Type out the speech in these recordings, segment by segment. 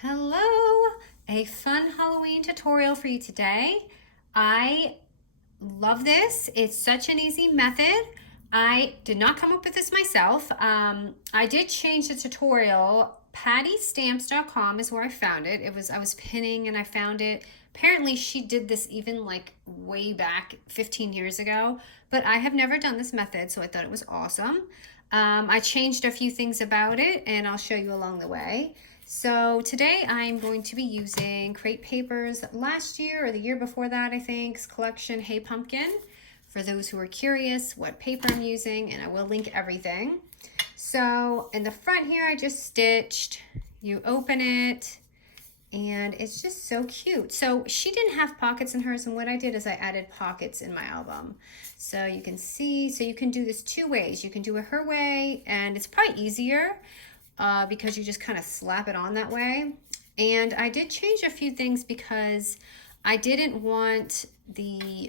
Hello, a fun Halloween tutorial for you today. I love this. It's such an easy method. I did not come up with this myself. I did change the tutorial. PattyStamps.com is where I found it. I was pinning and I found it. Apparently she did this even like way back 15 years ago, but I have never done this method, so I thought it was awesome. I changed a few things about it and I'll show you along the way. So today I'm going to be using Crate Paper's last year or the year before that, I think, collection Hey Pumpkin. For those who are curious what paper I'm using, and I will link everything. So in the front here, I just stitched. You open it, and it's just so cute. So she didn't have pockets in hers, and what I did is I added pockets in my album. So you can see, so you can do this two ways. You can do it her way, and it's probably easier because you just kind of slap it on that way. And I did change a few things because I didn't want the,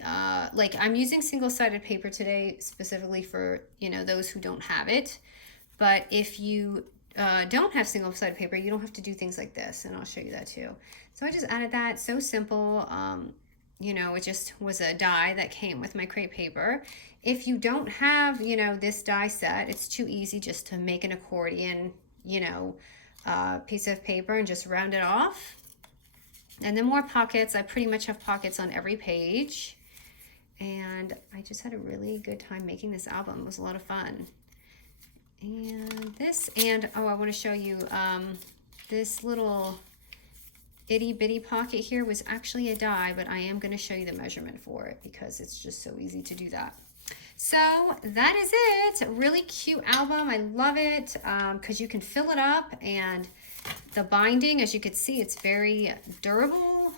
like I'm using single-sided paper today specifically for, those who don't have it. But if you don't have single-sided paper, you don't have to do things like this, and I'll show you that too. So I just added that, so simple. It just was a die that came with my crepe paper. If you don't have, this die set, it's too easy just to make an accordion, piece of paper and just round it off. And then more pockets. I pretty much have pockets on every page. And I just had a really good time making this album. It was a lot of fun. And this, and oh, I want to show you this little itty bitty pocket here was actually a die, but I am going to show you the measurement for it because it's just so easy to do that. So that is it. Really cute album. I love it because you can fill it up, and the binding, as you can see, it's very durable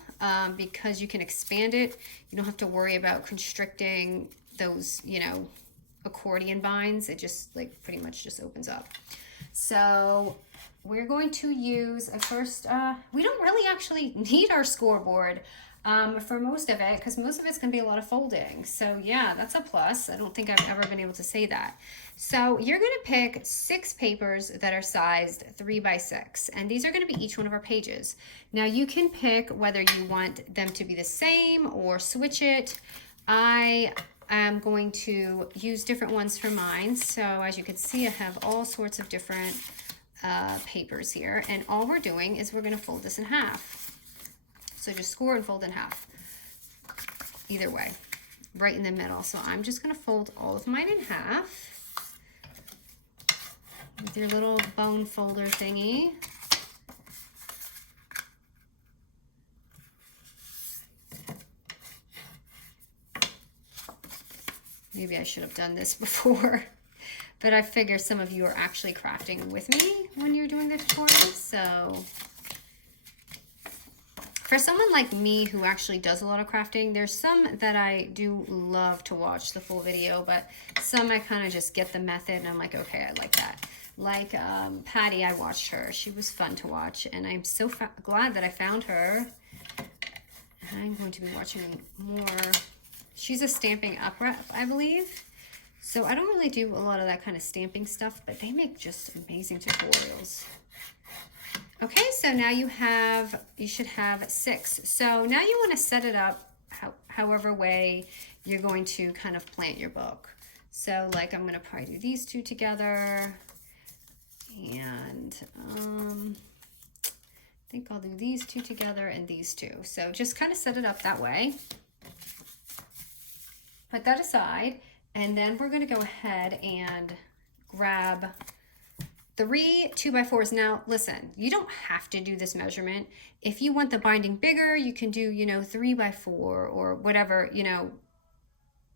because you can expand it. You don't have to worry about constricting those, accordion binds. It just like pretty much just opens up. So we're going to use first, we don't really actually need our scoreboard for most of it because most of it's going to be a lot of folding. So yeah, that's a plus. I don't think I've ever been able to say that. So you're going to pick 6 papers that are sized 3 by 6, and these are going to be each one of our pages. Now you can pick whether you want them to be the same or switch it. I'm going to use different ones for mine. So as you can see, I have all sorts of different papers here. And all we're doing is we're going to fold this in half. So just score and fold in half. Either way, right in the middle. So I'm just going to fold all of mine in half with your little bone folder thingy. Maybe I should have done this before, but I figure some of you are actually crafting with me when you're doing the tutorial. So for someone like me who actually does a lot of crafting, there's some that I do love to watch the full video, but some I kind of just get the method and I'm like, okay, I like that. Like Patty, I watched her. She was fun to watch, and I'm so glad that I found her. I'm going to be watching more. She's a Stampin' Up rep, I believe. So I don't really do a lot of that kind of stamping stuff, but they make just amazing tutorials. Okay, so now you should have 6. So now you want to set it up however way you're going to kind of plant your book. So like I'm going to probably do these 2 together, and I think I'll do these 2 together and these 2. So just kind of set it up that way. Put that aside, and then we're going to go ahead and grab 3 2x4s. Now, listen, you don't have to do this measurement. If you want the binding bigger, you can do, 3x4 or whatever,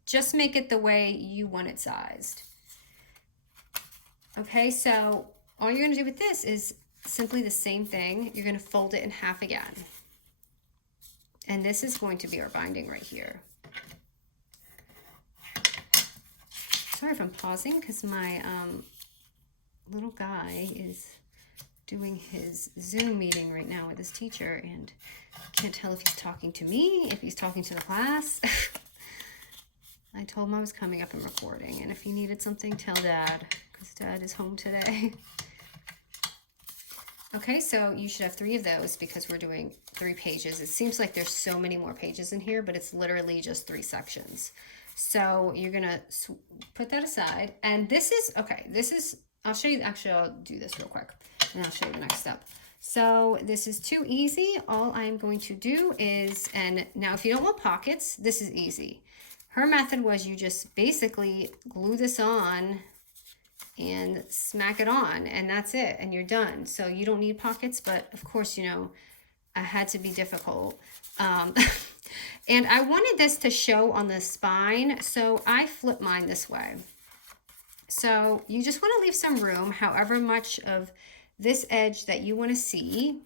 just make it the way you want it sized. Okay, so all you're going to do with this is simply the same thing. You're going to fold it in half again. And this is going to be our binding right here. Sorry if I'm pausing because my little guy is doing his Zoom meeting right now with his teacher, and I can't tell if he's talking to me, if he's talking to the class. I told him I was coming up and recording, and if he needed something, tell Dad, because Dad is home today. Okay, so you should have 3 of those because we're doing 3 pages. It seems like there's so many more pages in here, but it's literally just 3 sections. So you're gonna put that aside. And this is, okay, this is, I'll show you, actually I'll do this real quick and I'll show you the next step. So this is too easy. All I'm going to do is, and now if you don't want pockets, this is easy. Her method was you just basically glue this on and smack it on, and that's it, and you're done. So you don't need pockets, but of course, you know, I had to be difficult. And I wanted this to show on the spine, so I flip mine this way. So you just want to leave some room, however much of this edge that you want to see.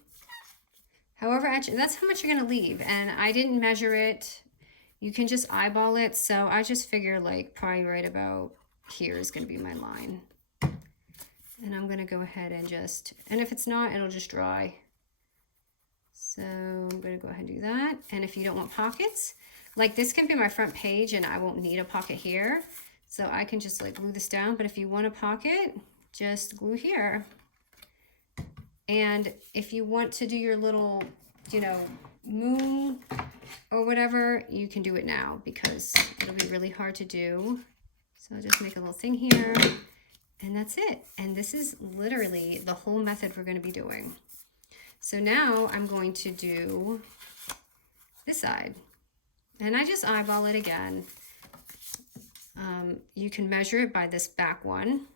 However, that's how much you're going to leave. And I didn't measure it. You can just eyeball it. So I just figure like probably right about here is going to be my line. And I'm going to go ahead and just, and if it's not, it'll just dry. So I'm going to go ahead and do that. And if you don't want pockets, like this can be my front page and I won't need a pocket here. So I can just like glue this down. But if you want a pocket, just glue here. And if you want to do your little, you know, moon or whatever, you can do it now because it'll be really hard to do. So I'll just make a little thing here. And that's it. And this is literally the whole method we're going to be doing. So now I'm going to do this side. And I just eyeball it again. You can measure it by this back one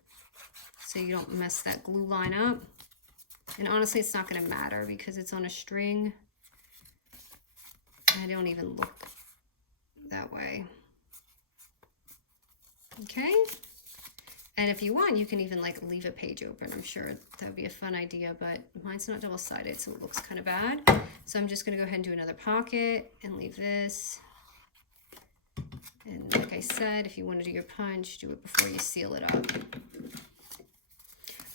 so you don't mess that glue line up. And honestly, it's not going to matter because it's on a string. I don't even look that way. Okay. And if you want, you can even like leave a page open. I'm sure that would be a fun idea, but mine's not double-sided, so it looks kind of bad. So I'm just going to go ahead and do another pocket and leave this. And like I said, if you want to do your punch, do it before you seal it up.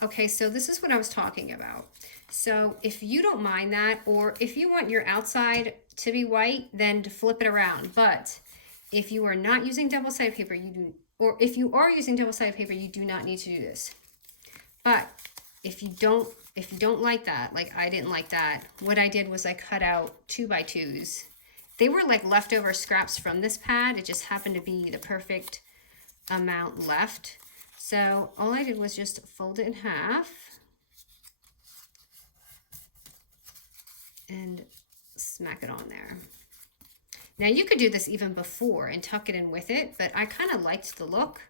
Okay, so this is what I was talking about. So if you don't mind that, or if you want your outside to be white, then to flip it around. But if you are not using double-sided paper, you do, or if you are using double-sided paper, you do not need to do this. But if you don't like that, like I didn't like that, what I did was I cut out 2x2s. They were like leftover scraps from this pad. It just happened to be the perfect amount left. So all I did was just fold it in half and smack it on there. Now you could do this even before and tuck it in with it, but I kind of liked the look.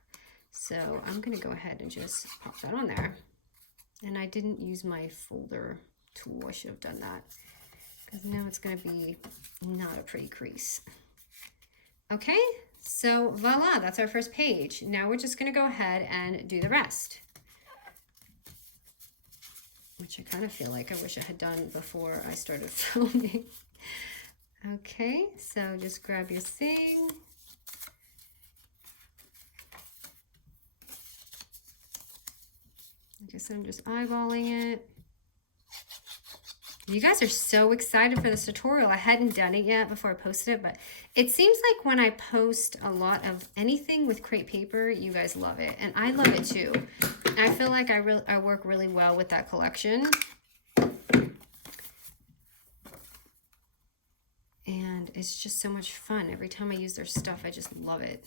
So I'm going to go ahead and just pop that on there. And I didn't use my folder tool. I should have done that because now it's going to be not a pretty crease. Okay, so voila, that's our first page. Now we're just going to go ahead and do the rest, which I kind of feel like I wish I had done before I started filming. Okay, so just grab your thing. Like I said, I'm just eyeballing it. You guys are so excited for this tutorial. I hadn't done it yet before I posted it, but it seems like when I post a lot of anything with crepe paper, you guys love it. And I love it too. I feel like I work really well with that collection. And it's just so much fun. Every time I use their stuff, I just love it.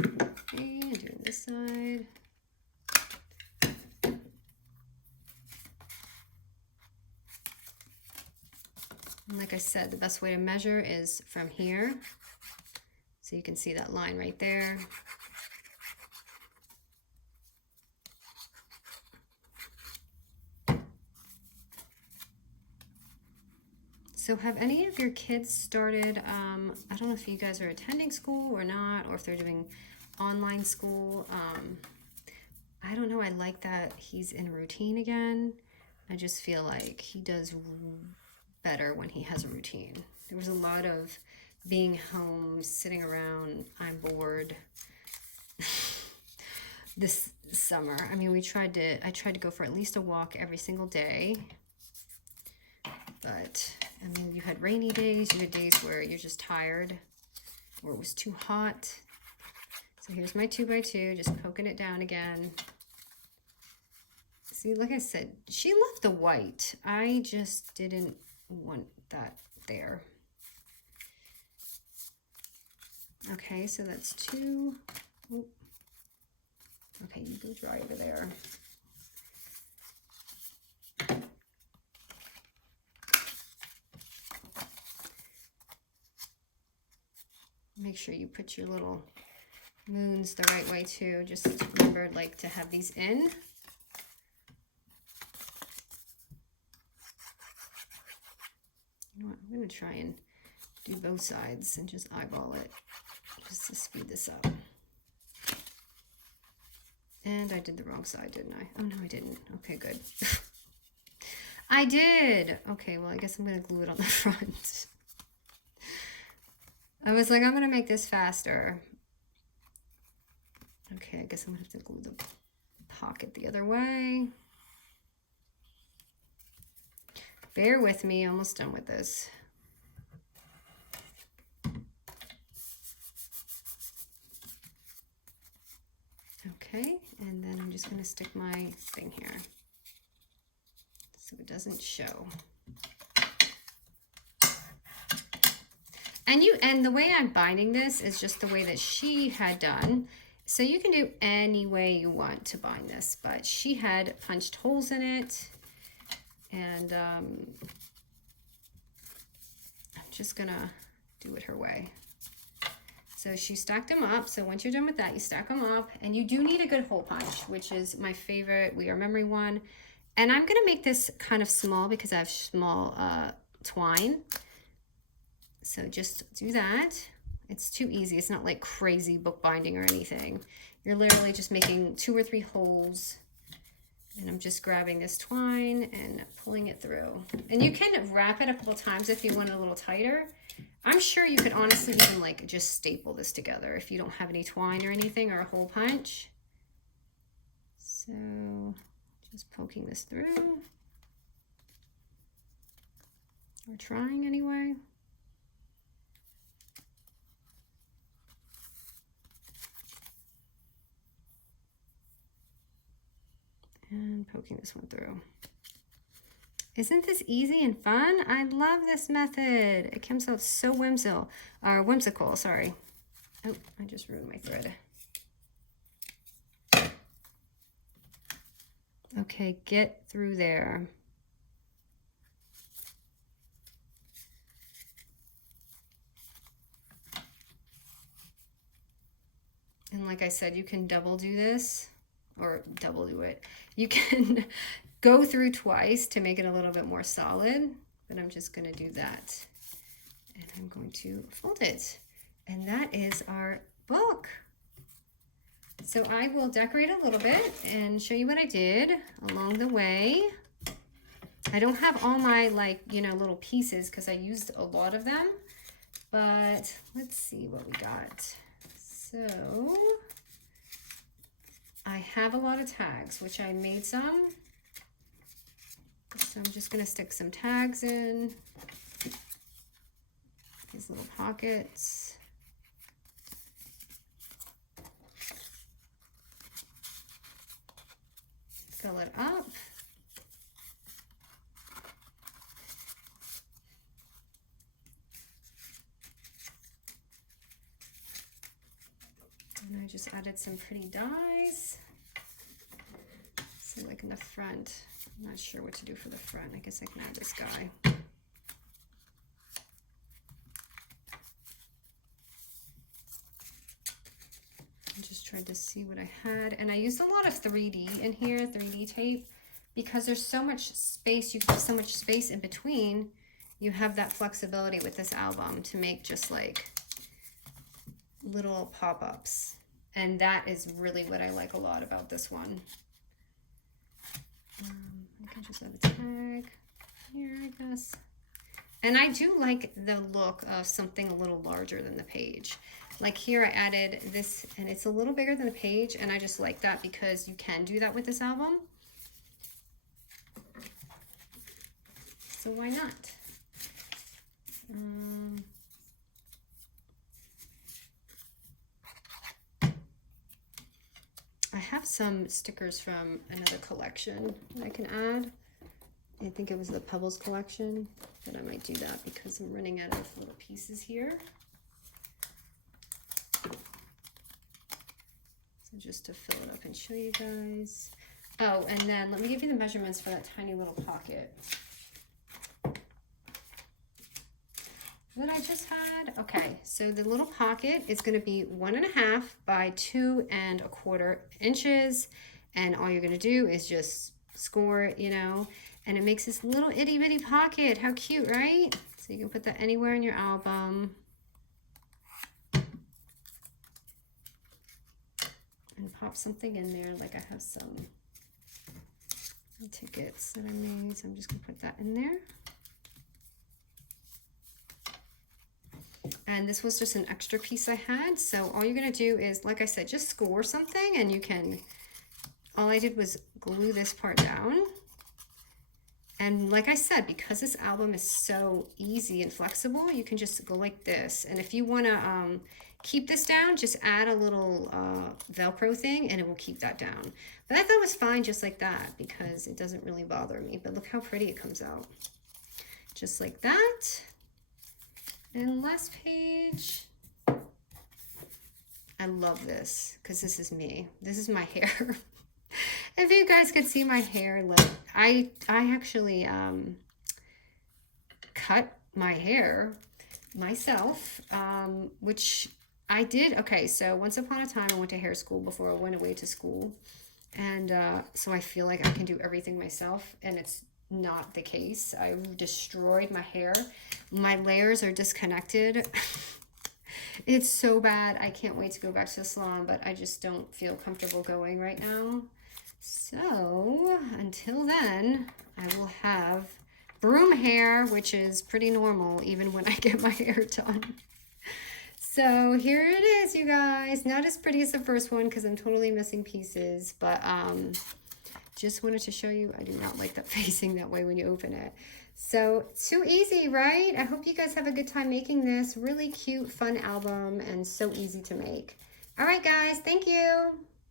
Okay, doing this side. And like I said, the best way to measure is from here. So you can see that line right there. So have any of your kids started, I don't know if you guys are attending school or not, or if they're doing online school. I don't know, I like that he's in routine again. I just feel like he does better when he has a routine. There was a lot of being home, sitting around, I'm bored this summer. I mean, I tried to go for at least a walk every single day. But, I mean, you had rainy days, you had days where you're just tired, or it was too hot. So here's my 2x2, just poking it down again. See, like I said, she loved the white. I just didn't want that there. Okay, so that's 2. Oop. Okay, you go dry over there. Make sure you put your little moons the right way too. Just remember, like, to have these in. You know what, I'm going to try and do both sides and just eyeball it just to speed this up. And I did the wrong side, didn't I? Oh, no, I didn't. Okay, good. I did. Okay, well, I guess I'm going to glue it on the front. I was like, I'm going to make this faster. Okay, I guess I'm going to have to glue the pocket the other way. Bear with me, almost done with this. Okay, and then I'm just going to stick my thing here so it doesn't show. And the way I'm binding this is just the way that she had done. So you can do any way you want to bind this, but she had punched holes in it, and I'm just gonna do it her way. So she stacked them up. So once you're done with that, you stack them up, and you do need a good hole punch, which is my favorite We Are Memory one. And I'm gonna make this kind of small because I have small twine. So just do that. It's too easy. It's not like crazy bookbinding or anything. You're literally just making 2 or 3 holes. And I'm just grabbing this twine and pulling it through. And you can wrap it a couple times if you want it a little tighter. I'm sure you could honestly even like just staple this together if you don't have any twine or anything or a hole punch. So just poking this through. Or trying anyway. And poking this one through. Isn't this easy and fun? I love this method. It comes out so whimsical, sorry. Oh, I just ruined my thread. Okay, get through there. And like I said, you can double do this, or double do it. You can go through twice to make it a little bit more solid, but I'm just going to do that. And I'm going to fold it. And that is our book. So I will decorate a little bit and show you what I did along the way. I don't have all my, like, you know, little pieces because I used a lot of them, but let's see what we got. So I have a lot of tags, which I made some. So I'm just going to stick some tags in these little pockets. Fill it up. And I just added some pretty dies. So like in the front, I'm not sure what to do for the front. I guess I can add this guy. I just tried to see what I had. And I used a lot of 3D in here, 3D tape, because there's so much space. You have so much space in between. You have that flexibility with this album to make just like little pop-ups, and that is really what I like a lot about this one. I can just add a tag here, I guess. And I do like the look of something a little larger than the page. Like here I added this, and it's a little bigger than the page, and I just like that because you can do that with this album. So why not? I have some stickers from another collection that I can add. I think it was the Pebbles collection, but I might do that because I'm running out of little pieces here. So just to fill it up and show you guys. Oh, and then let me give you the measurements for that tiny little pocket that I just had. Okay, so the little pocket is going to be 1.5 by 2.25 inches, and all you're going to do is just score it, you know, and it makes this little itty bitty pocket. How cute, right? So you can put that anywhere in your album. And pop something in there, like I have some tickets that I made, so I'm just gonna put that in there. And this was just an extra piece I had, so all you're gonna do is, like I said, just score something, and you can, all I did was glue this part down. And like I said, because this album is so easy and flexible, you can just go like this. And if you wanna keep this down, just add a little Velcro thing and it will keep that down. But I thought it was fine just like that because it doesn't really bother me. But look how pretty it comes out. Just like that. And last page. I love this because this is me. This is my hair. If you guys could see my hair, look, I actually cut my hair myself, which I did. Okay, so once upon a time I went to hair school before I went away to school, and so I feel like I can do everything myself, and it's not the case. I destroyed my hair. My layers are disconnected. It's so bad. I can't wait to go back to the salon, but I just don't feel comfortable going right now. So until then, I will have broom hair, which is pretty normal even when I get my hair done. So here it is, you guys. Not as pretty as the first one because I'm totally missing pieces, but just wanted to show you. I do not like that facing that way when you open it. So too easy, right? I hope you guys have a good time making this really cute, fun album and so easy to make. All right, guys, thank you.